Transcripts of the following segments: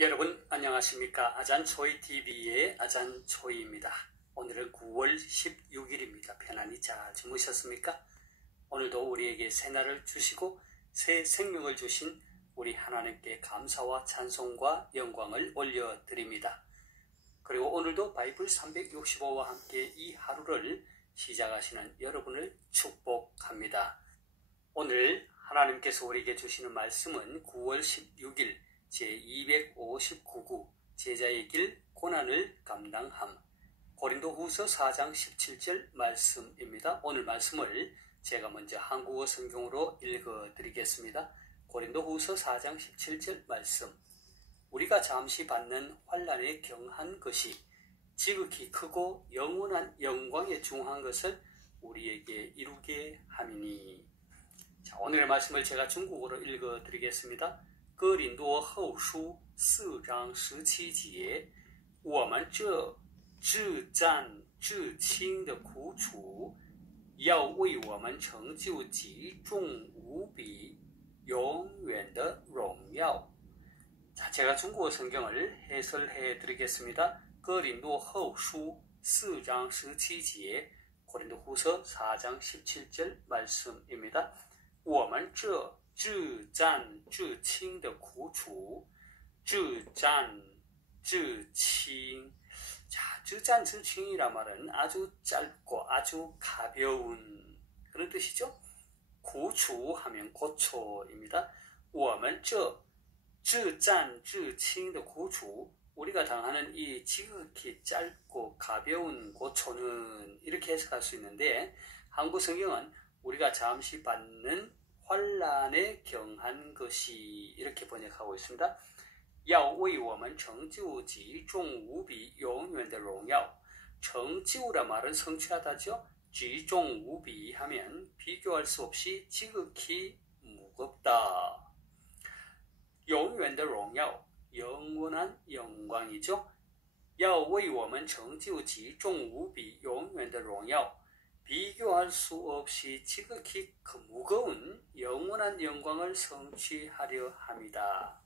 여러분 안녕하십니까? 아잔초이TV의 아잔초이입니다. 오늘은 9월 16일입니다. 편안히 잘 주무셨습니까? 오늘도 우리에게 새날을 주시고 새 생명을 주신 우리 하나님께 감사와 찬송과 영광을 올려드립니다. 그리고 오늘도 바이블 365와 함께 이 하루를 시작하시는 여러분을 축복합니다. 오늘 하나님께서 우리에게 주시는 말씀은 9월 16일 제259구 제자의 길 고난을 감당함 고린도후서 4장 17절 말씀입니다. 오늘 말씀을 제가 먼저 한국어 성경으로 읽어드리겠습니다. 고린도후서 4장 17절 말씀. 우리가 잠시 받는 환난에 경한 것이 지극히 크고 영원한 영광에 중한 것을 우리에게 이루게 함이니. 자, 오늘의 말씀을 제가 중국어로 읽어드리겠습니다. 哥林多后书4章17节，我们这至战至轻的苦楚，要为我们成就极重无比永远的荣耀。 자, 제가 중국어 성경을 해설해 드리겠습니다. 哥林多后书4章17节， 고린도후서 4장 17절 말씀입니다. 我们这至战至轻的苦楚，至战至轻。 자, 至战至轻이란 말은 아주 짧고 아주 가벼운 그런 뜻이죠. 苦楚하면 고초입니다. 我们这至战至轻的苦楚, 우리가 당하는 이 지극히 짧고 가벼운 고초는 이렇게 해석할 수 있는데, 한국 성경은 우리가 잠시 받는 환난에 경한 것이 이렇게 번역하고 있습니다. 要为我们成就极重无比永远的荣耀.成就란 말은 성취하다죠. 极重无比 하면 비교할 수 없이 지극히 무겁다. 永远的荣耀, 영원한 영광이죠. 要为我们成就极重无比永远的荣耀. 비교할 수 없이 지극히 무거운 영원한 영광을 성취하려 합니다.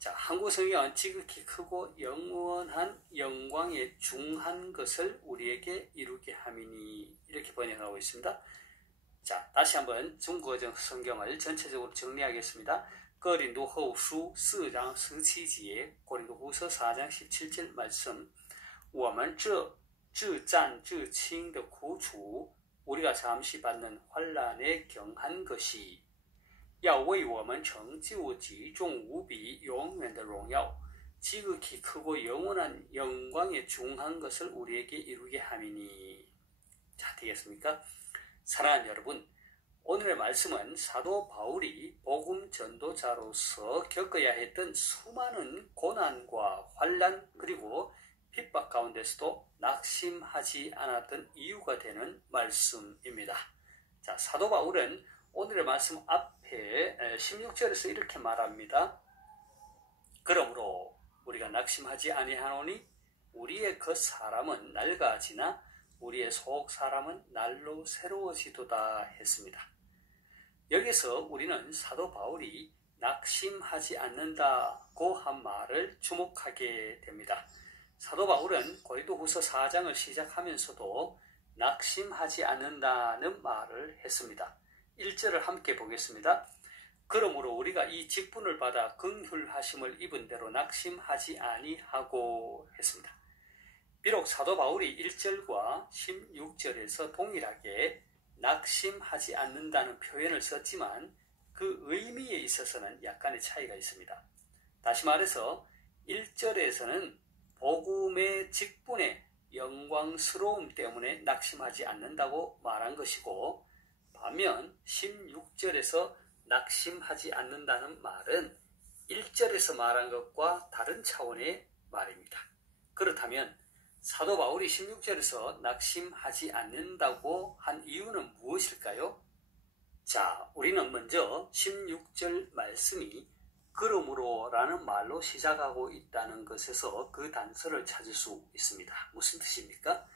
자, 한국 성경은 지극히 크고 영원한 영광에 중한 것을 우리에게 이루게 함이니 이렇게 번역하고 있습니다. 자, 다시 한번 중국어 성경을 전체적으로 정리하겠습니다. 哥林多后书4章17节, 고린도후서 4장 17절 말씀. 我们这至战至轻的苦楚, 우리가 잠시 받는 환난에 경한 것이 要为我们成就极重无比永远的荣耀, 지극히 크고 영원한 영광에 중한 것을 우리에게 이루게 함이니. 자, 되겠습니까? 사랑하는 여러분, 오늘의 말씀은 사도 바울이 복음 전도자로서 겪어야 했던 수많은 고난과 환난 그리고 핍박 가운데서도 낙심하지 않았던 이유가 되는 말씀입니다. 자, 사도 바울은 오늘의 말씀 앞에 16절에서 이렇게 말합니다. 그러므로 우리가 낙심하지 아니하노니 우리의 그 사람은 낡아지나 우리의 속 사람은 날로 새로워지도다 했습니다. 여기서 우리는 사도 바울이 낙심하지 않는다고 한 말을 주목하게 됩니다. 사도 바울은 고린도후서 4장을 시작하면서도 낙심하지 않는다는 말을 했습니다. 1절을 함께 보겠습니다. 그러므로 우리가 이 직분을 받아 긍휼하심을 입은 대로 낙심하지 아니하고 했습니다. 비록 사도 바울이 1절과 16절에서 동일하게 낙심하지 않는다는 표현을 썼지만 그 의미에 있어서는 약간의 차이가 있습니다. 다시 말해서 1절에서는 복음의 직분의 영광스러움 때문에 낙심하지 않는다고 말한 것이고, 반면 16절에서 낙심하지 않는다는 말은 1절에서 말한 것과 다른 차원의 말입니다. 그렇다면 사도 바울이 16절에서 낙심하지 않는다고 한 이유는 무엇일까요? 자, 우리는 먼저 16절 말씀이 그러므로 라는 말로 시작하고 있다는 것에서 그 단서를 찾을 수 있습니다. 무슨 뜻입니까?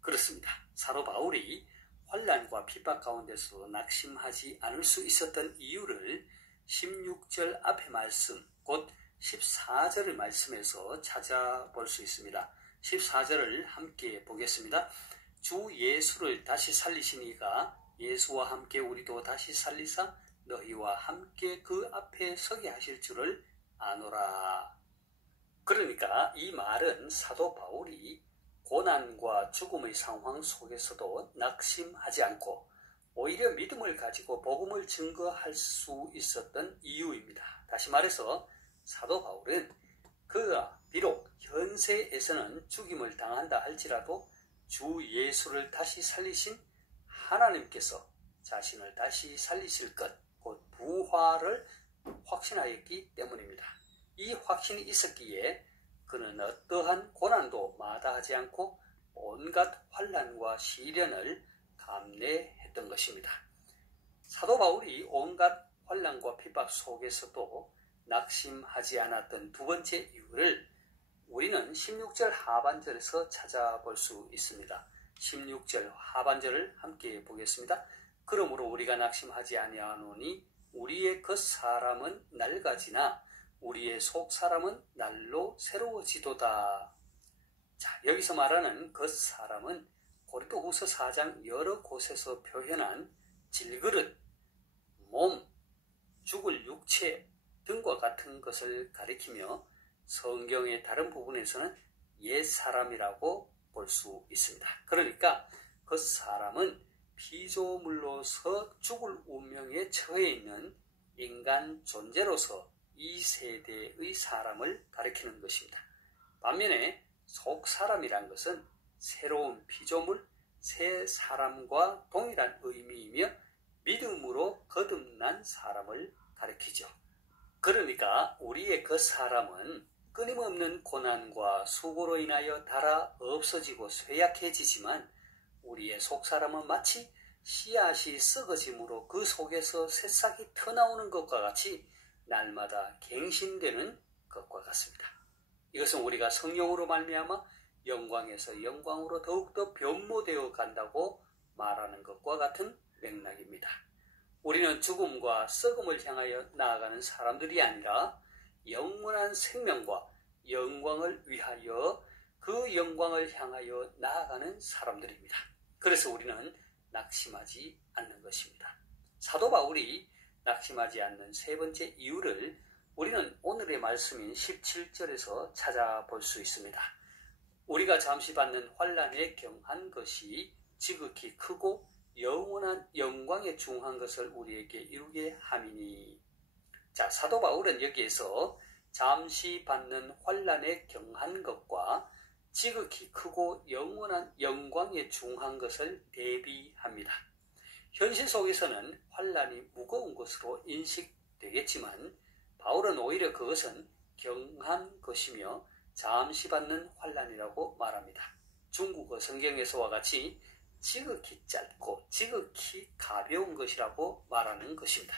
그렇습니다. 사도 바울이 환난과 핍박 가운데서 낙심하지 않을 수 있었던 이유를 16절 앞의 말씀, 곧 14절의 말씀에서 찾아볼 수 있습니다. 14절을 함께 보겠습니다. 주 예수를 다시 살리신 이가 예수와 함께 우리도 다시 살리사 너희와 함께 그 앞에 서게 하실 줄을 아노라. 그러니까 이 말은 사도 바울이 고난과 죽음의 상황 속에서도 낙심하지 않고 오히려 믿음을 가지고 복음을 증거할 수 있었던 이유입니다. 다시 말해서 사도 바울은 그가 비록 현세에서는 죽임을 당한다 할지라도 주 예수를 다시 살리신 하나님께서 자신을 다시 살리실 것, 곧 부활을 확신하였기 때문입니다. 이 확신이 있었기에 그는 어떠한 고난도 마다하지 않고 온갖 환난과 시련을 감내했던 것입니다. 사도 바울이 온갖 환난과 핍박 속에서도 낙심하지 않았던 두 번째 이유를 우리는 16절 하반절에서 찾아볼 수 있습니다. 16절 하반절을 함께 보겠습니다. 그러므로 우리가 낙심하지 아니하노니 우리의 겉사람은 낡아지나 우리의 속사람은 날로 새로워지도다. 자, 여기서 말하는 겉사람은 고린도후서 4장 여러 곳에서 표현한 질그릇, 몸, 죽을 육체 등과 같은 것을 가리키며 성경의 다른 부분에서는 옛사람이라고 볼 수 있습니다. 그러니까 겉사람은 피조물로서 죽을 운명에 처해 있는 인간 존재로서 이 세대의 사람을 가리키는 것입니다. 반면에 속사람이란 것은 새로운 피조물, 새 사람과 동일한 의미이며 믿음으로 거듭난 사람을 가리키죠. 그러니까 우리의 겉사람은 끊임없는 고난과 수고로 인하여 닳아 없어지고 쇠약해지지만 우리의 속사람은 마치 씨앗이 썩어짐으로 그 속에서 새싹이 터나오는 것과 같이 날마다 갱신되는 것과 같습니다. 이것은 우리가 성령으로 말미암아 영광에서 영광으로 더욱더 변모되어 간다고 말하는 것과 같은 맥락입니다. 우리는 죽음과 썩음을 향하여 나아가는 사람들이 아니라 영원한 생명과 영광을 위하여 그 영광을 향하여 나아가는 사람들입니다. 그래서 우리는 낙심하지 않는 것입니다. 사도 바울이 낙심하지 않는 세 번째 이유를 우리는 오늘의 말씀인 17절에서 찾아볼 수 있습니다. 우리가 잠시 받는 환난에 경한 것이 지극히 크고 영원한 영광에 중한 것을 우리에게 이루게 함이니. 자, 사도 바울은 여기에서 잠시 받는 환난에 경한 것과 지극히 크고 영원한 영광에 중한 것을 대비합니다. 현실 속에서는 환난이 무거운 것으로 인식되겠지만 바울은 오히려 그것은 경한 것이며 잠시 받는 환난이라고 말합니다. 중국어 성경에서와 같이 지극히 짧고 지극히 가벼운 것이라고 말하는 것입니다.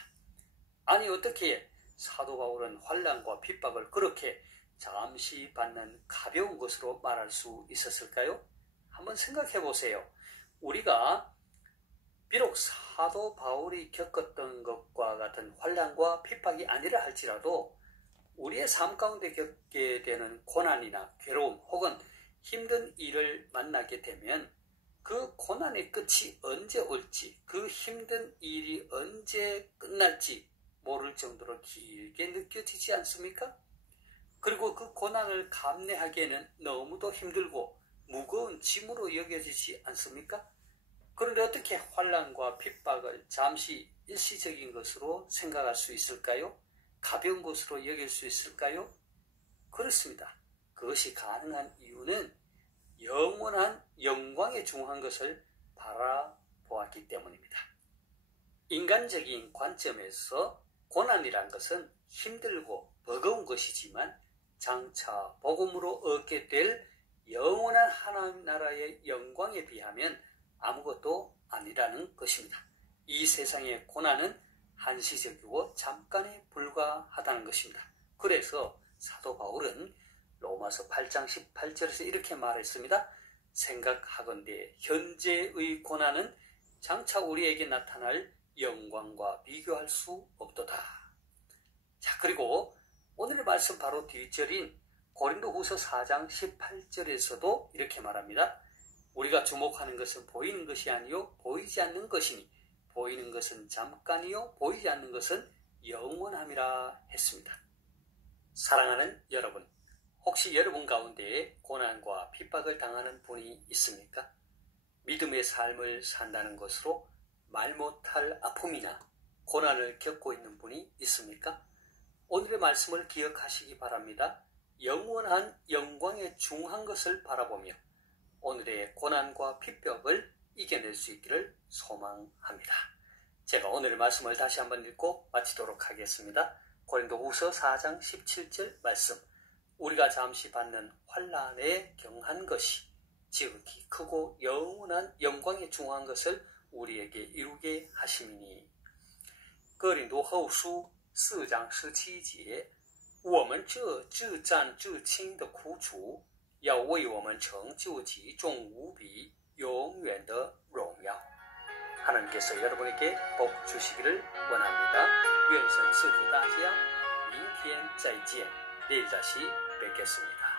아니 어떻게 사도 바울은 환난과 핍박을 그렇게 잠시 받는 가벼운 것으로 말할 수 있었을까요? 한번 생각해 보세요. 우리가 비록 사도 바울이 겪었던 것과 같은 환난과 핍박이 아니라 할지라도 우리의 삶 가운데 겪게 되는 고난이나 괴로움 혹은 힘든 일을 만나게 되면 그 고난의 끝이 언제 올지, 그 힘든 일이 언제 끝날지 모를 정도로 길게 느껴지지 않습니까? 그리고 그 고난을 감내하기에는 너무도 힘들고 무거운 짐으로 여겨지지 않습니까? 그런데 어떻게 환난과 핍박을 잠시 일시적인 것으로 생각할 수 있을까요? 가벼운 것으로 여길 수 있을까요? 그렇습니다. 그것이 가능한 이유는 영원한 영광에 중한 것을 바라보았기 때문입니다. 인간적인 관점에서 고난이란 것은 힘들고 버거운 것이지만 장차 복음으로 얻게 될 영원한 하나님 나라의 영광에 비하면 아무것도 아니라는 것입니다. 이 세상의 고난은 한시적이고 잠깐에 불과하다는 것입니다. 그래서 사도 바울은 로마서 8장 18절에서 이렇게 말했습니다. 생각하건대 현재의 고난은 장차 우리에게 나타날 영광과 비교할 수 없도다. 자, 그리고 오늘의 말씀 바로 뒷절인 고린도후서 4장 18절에서도 이렇게 말합니다. 우리가 주목하는 것은 보이는 것이 아니요 보이지 않는 것이니 보이는 것은 잠깐이요 보이지 않는 것은 영원함이라 했습니다. 사랑하는 여러분, 혹시 여러분 가운데 고난과 핍박을 당하는 분이 있습니까? 믿음의 삶을 산다는 것으로 말 못할 아픔이나 고난을 겪고 있는 분이 있습니까? 오늘의 말씀을 기억하시기 바랍니다. 영원한 영광에 중한 것을 바라보며 오늘의 고난과 핍박을 이겨낼 수 있기를 소망합니다. 제가 오늘의 말씀을 다시 한번 읽고 마치도록 하겠습니다. 고린도후서 4장 17절 말씀. 우리가 잠시 받는 환난에 경한 것이 지극히 크고 영원한 영광에 중한 것을 우리에게 이루게 하심이니. 哥林多后书4章17节，我们这至战至轻的苦楚，要为我们成就极重无比永远的荣耀。 하나님께서 여러분에게 복 주시기를 원합니다. 愿神赐福大家，明天再见，내일 다시 뵙겠습니다.